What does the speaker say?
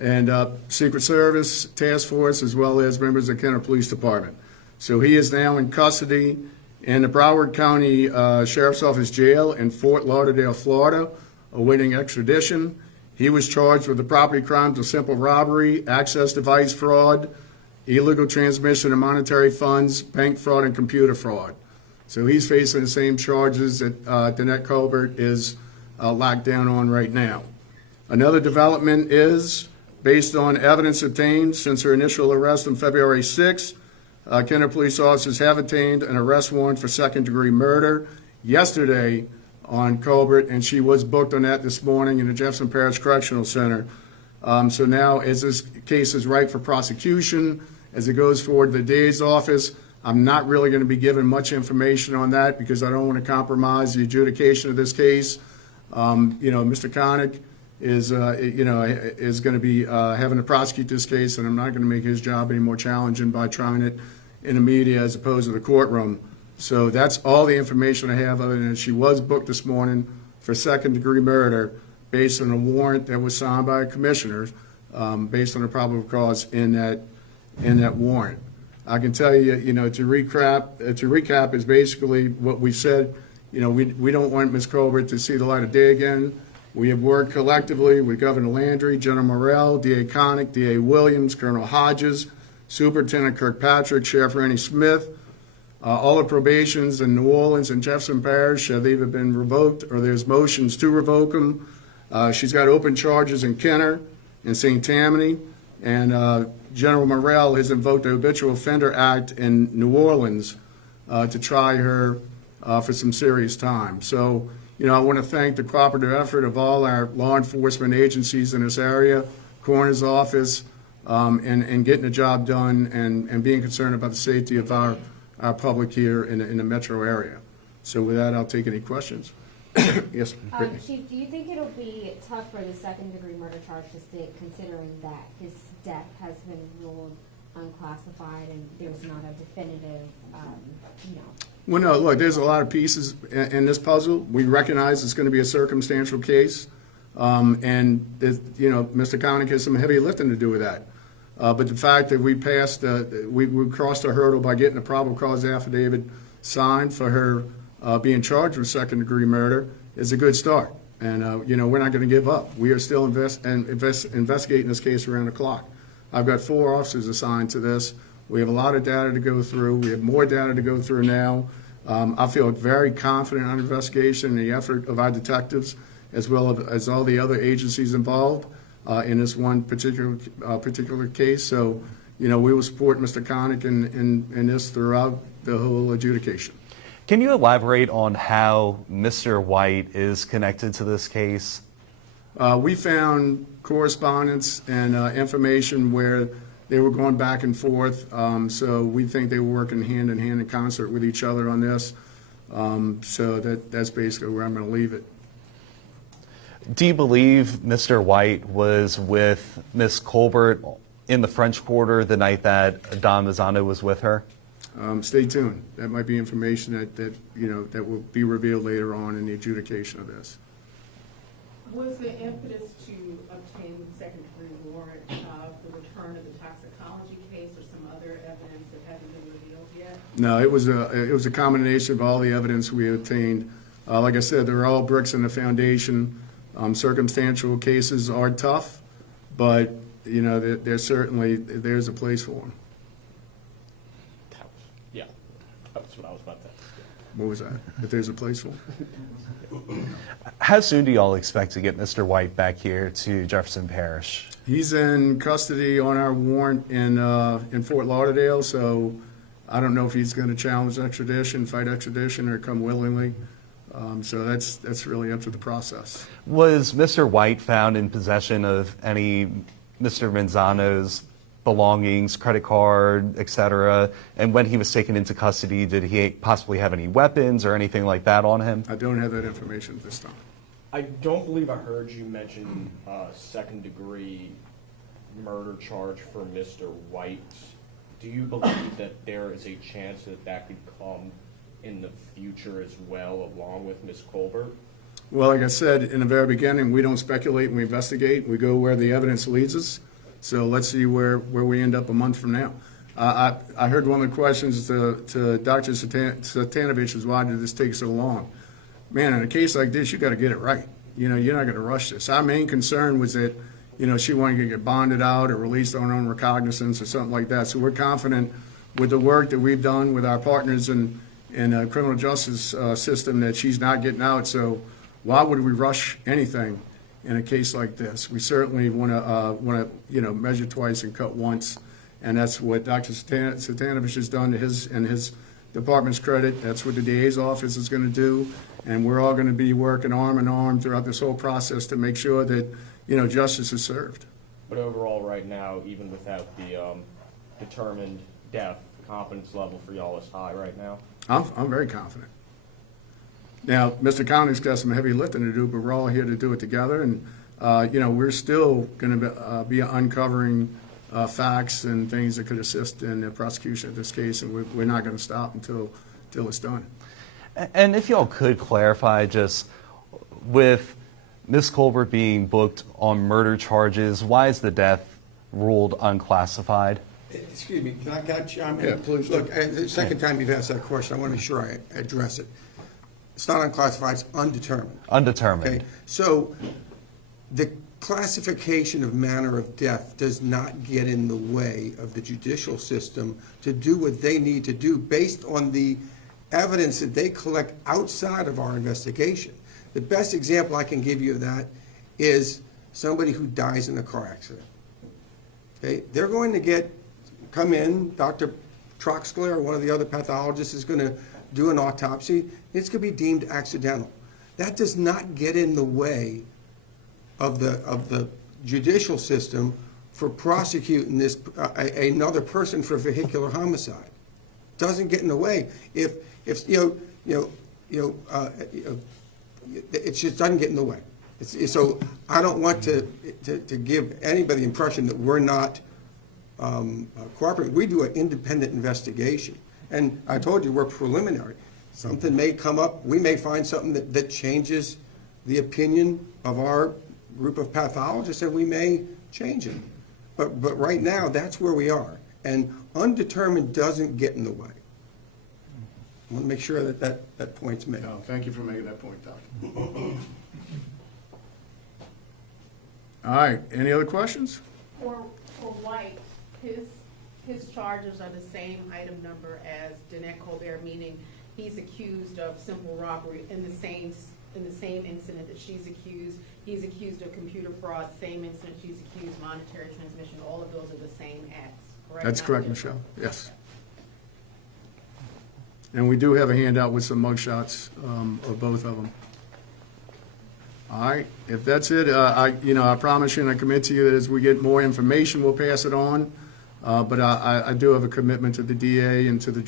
and Secret Service task force, as well as members of Kenner Police Department. So he is now in custody in the Broward County Sheriff's Office Jail in Fort Lauderdale, Florida, awaiting extradition. He was charged with the property crimes of simple robbery, access device fraud, illegal transmission of monetary funds, bank fraud, and computer fraud. So he's facing the same charges that Danette Colbert is locked down on right now. Another development is, based on evidence obtained since her initial arrest on February 6th, Kenner police officers have obtained an arrest warrant for second-degree murder yesterday on Colbert, and she was booked on that this morning in the Jefferson Parish Correctional Center. So now, as this case is ripe for prosecution, as it goes forward to the DA's office, I'm not really going to be given much information on that because I don't want to compromise the adjudication of this case. Mr. Connick is going to be having to prosecute this case, and I'm not going to make his job any more challenging by trying it in the media as opposed to the courtroom. So that's all the information I have, other than she was booked this morning for second-degree murder based on a warrant that was signed by a commissioner based on a probable cause in that warrant. I can tell you, to recap is basically what we said. We don't want Ms. Colbert to see the light of day again. We have worked collectively with Governor Landry, General Morrell, D.A. Connick, D.A. Williams, Colonel Hodges, Superintendent Kirkpatrick, Sheriff Randy Smith. All the probations in New Orleans and Jefferson Parish have either been revoked or there's motions to revoke them. She's got open charges in Kenner and St. Tammany, and General Morrell has invoked the Habitual Offender Act in New Orleans to try her for some serious time. So, I want to thank the cooperative effort of all our law enforcement agencies in this area, coroner's office, and getting the job done and being concerned about the safety of our public here in the metro area. So with that, I'll take any questions. Yes, Brittany. Chief, do you think it'll be tough for the second-degree murder charge to stick, considering that his death has been ruled unclassified and there's not a definitive, Well, no, look, there's a lot of pieces in this puzzle. We recognize it's going to be a circumstantial case, and Mr. Connick has some heavy lifting to do with that. But the fact that we passed, we crossed a hurdle by getting a probable cause affidavit signed for her being charged with second-degree murder is a good start. And we're not going to give up. We are still investigating this case around the clock. I've got 4 officers assigned to this. We have a lot of data to go through. We have more data to go through now. I feel very confident on the investigation and the effort of our detectives, as well as all the other agencies involved in this one particular case. So, we will support Mr. Connick in this throughout the whole adjudication. Can you elaborate on how Mr. White is connected to this case? We found correspondence and information where they were going back and forth, so we think they were working hand in hand in concert with each other on this. So that's basically where I'm going to leave it. Do you believe Mr. White was with Ms. Colbert in the French Quarter the night that Don Mazzano was with her? Stay tuned. That might be information that will be revealed later on in the adjudication of this. Was the impetus to obtain the second-degree warrant the return of the toxicology case or some other evidence that hasn't been revealed yet? No, it was a combination of all the evidence we obtained. Like I said, they're all bricks in the foundation. Circumstantial cases are tough, but there's a place for them. Yeah, that's what I was about to say. What was that? If there's a place for them. How soon do you all expect to get Mr. White back here to Jefferson Parish? He's in custody on our warrant in Fort Lauderdale, so I don't know if he's going to challenge extradition, fight extradition, or come willingly. So that's really up to the process. Was Mr. White found in possession of any Mr. Mazzano's belongings, credit card, etc.? And when he was taken into custody, did he possibly have any weapons or anything like that on him? I don't have that information at this time. I don't believe I heard you mention second-degree murder charge for Mr. White. Do you believe that there is a chance that that could come in the future as well, along with Ms. Colbert? Well, like I said in the very beginning, we don't speculate and we investigate. We go where the evidence leads us. So let's see where we end up a month from now. I heard one of the questions to Dr. Satanovich is, why did this take so long? Man, in a case like this, you got to get it right. You know, you're not going to rush this. Our main concern was that, you know, she wanted to get bonded out or released on her own recognizance or something like that. So we're confident with the work that we've done with our partners in the criminal justice system that she's not getting out. So why would we rush anything in a case like this? We certainly want to, you know, measure twice and cut once. And that's what Dr. Satanovich has done to his department's credit. That's what the DA's office is going to do. And we're all going to be working arm in arm throughout this whole process to make sure that, you know, justice is served. But overall, right now, even without the determined death, the confidence level for y'all is high right now? I'm very confident. Now, Mr. Connick's got some heavy lifting to do, but we're all here to do it together. And, you know, we're still going to be uncovering facts and things that could assist in the prosecution of this case, and we're not going to stop until it's done. And if y'all could clarify, just with Ms. Colbert being booked on murder charges, why is the death ruled unclassified? Excuse me, can I chime in? Yeah, please do. Look, the second time you've asked that question, I want to make sure I address it. It's not unclassified, it's undetermined. Undetermined. Okay, so the classification of manner of death does not get in the way of the judicial system to do what they need to do based on the evidence that they collect outside of our investigation. The best example I can give you of that is somebody who dies in a car accident. Okay, they're going to come in, Dr. Troxler or one of the other pathologists is going to do an autopsy. It's going to be deemed accidental. That does not get in the way of the judicial system for prosecuting this another person for vehicular homicide. Doesn't get in the way. If it just doesn't get in the way. So I don't want to give anybody the impression that we're not cooperating. We do an independent investigation, and I told you we're preliminary. Something may come up. We may find something that changes the opinion of our group of pathologists, and we may change it. But right now, that's where we are, and undetermined doesn't get in the way. I want to make sure that point's made. No, thank you for making that point, Doctor. All right, any other questions? For White, his charges are the same item number as Danette Colbert, meaning he's accused of simple robbery in the same incident that she's accused. He's accused of computer fraud, same incident she's accused, monetary transmission. All of those are the same acts, correct? That's Not correct, different. Michelle. Yes. And we do have a handout with some mugshots of both of them. All right, if that's it, I promise you and I commit to you that as we get more information, we'll pass it on. But I do have a commitment to the DA and to the